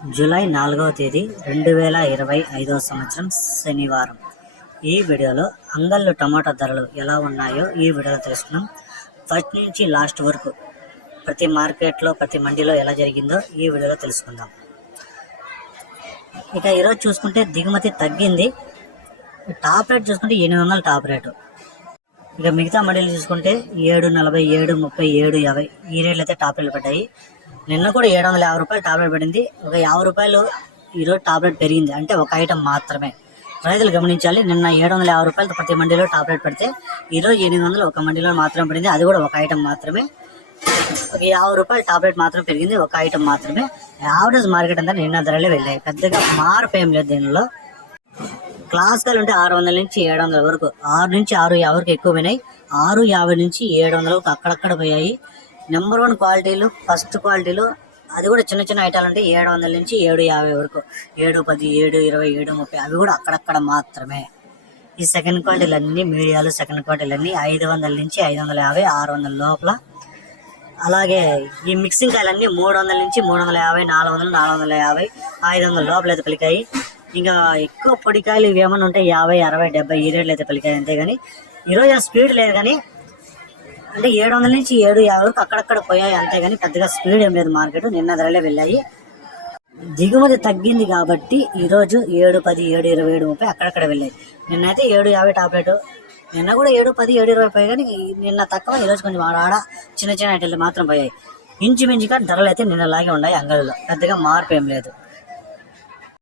July నాలుగవ తేదీ రెండు వేల ఇరవై ఐదవ సంవత్సరం శనివారం. ఈ వీడియోలో అంగళ్ళు టమాటా ధరలు ఎలా ఉన్నాయో ఈ వీడియోలో తెలుసుకున్నాం ఫస్ట్ నుంచి లాస్ట్ వరకు ప్రతి మార్కెట్లో ప్రతి మండీలో ఎలా జరిగిందో ఈ వీడియోలో తెలుసుకుందాం. ఇక ఈరోజు చూసుకుంటే దిగుమతి తగ్గింది. టాప్ రేట్ చూసుకుంటే ఎనిమిది వందల టాప్ రేటు. ఇక మిగతా మండీలు చూసుకుంటే ఏడు నలభై ఏడు ముప్పై ఏడు యాభై ఈ రేట్లు అయితే టాప్ రేట్లు పడ్డాయి. నిన్న కూడా ఏడు వందల యాభై రూపాయలు టాబ్లెట్ పడింది. ఒక యాభై రూపాయలు ఈరోజు టాబ్లెట్ పెరిగింది. అంటే ఒక ఐటమ్ మాత్రమే. రైతులు గమనించాలి నిన్న ఏడు వందల యాభై రూపాయలు ప్రతి మండీలో టాబ్లెట్ పెడితే ఈరోజు ఎనిమిది వందలు ఒక మండీలో మాత్రమే పడింది. అది కూడా ఒక ఐటమ్ మాత్రమే. ఒక యాభై రూపాయలు టాబ్లెట్ మాత్రం పెరిగింది. ఒక ఐటమ్ మాత్రమే. యావరేజ్ మార్కెట్ అంతా నిన్న ధరలే వెళ్ళాయి. పెద్దగా మార్పు ఏం లేదు దీనిలో. క్లాసికల్ ఉంటే ఆరు వందల నుంచి ఏడు వందల వరకు. ఆరు నుంచి ఆరు యాభై వరకు ఎక్కువ పోయినాయి ఆరు యాభై నుంచి ఏడు వందల వరకు అక్కడక్కడ పోయాయి. నెంబర్ వన్ క్వాలిటీలు ఫస్ట్ క్వాలిటీలు అది కూడా చిన్న చిన్న ఐటాలు అంటే ఏడు వందల నుంచి ఏడు యాభై వరకు. ఏడు పది ఏడు ఇరవై ఏడు ముప్పై అవి కూడా అక్కడక్కడ మాత్రమే. ఈ సెకండ్ క్వాలిటీలు అన్ని మీడియాలు సెకండ్ క్వాలిటీలు అన్ని ఐదు వందల నుంచి ఐదు వందల యాభై ఆరు వందల లోపల. అలాగే ఈ మిక్సింగ్ కాయలన్నీ మూడు వందల నుంచి మూడు వందల యాభై నాలుగు వందలు నాలుగు వందల యాభై ఐదు వందల లోపల అయితే పలికాయి. ఇంకా ఎక్కువ పొడికాయలు ఇవి ఏమైనా ఉంటే యాభై అరవై డెబ్బై ఈ రేట్లు అయితే పలికాయి అంతే కానీ ఈరోజు ఆ స్పీడ్ లేదు కానీ అంటే ఏడు వందల నుంచి ఏడు యాభై అక్కడక్కడ పోయాయి అంతే కానీ పెద్దగా స్పీడ్ ఏం లేదు మార్కెట్. నిన్న ధరలే వెళ్ళాయి. దిగుమతి తగ్గింది కాబట్టి ఈరోజు ఏడు పది ఏడు ఇరవై ఏడు ముప్పై అక్కడక్కడ వెళ్ళాయి. నిన్నైతే ఏడు యాభై టాబ్లెట్ నిన్న కూడా ఏడు పది ఏడు ఇరవై పోయాయి కానీ నిన్న తక్కువ ఈరోజు కొంచెం ఆడ ఆడ చిన్న చిన్న ఐటెలు మాత్రం పోయాయి. ఇంచుమించుగా ధరలు అయితే నిన్నలాగే ఉన్నాయి అంగడిలో పెద్దగా మార్పు ఏం లేదు.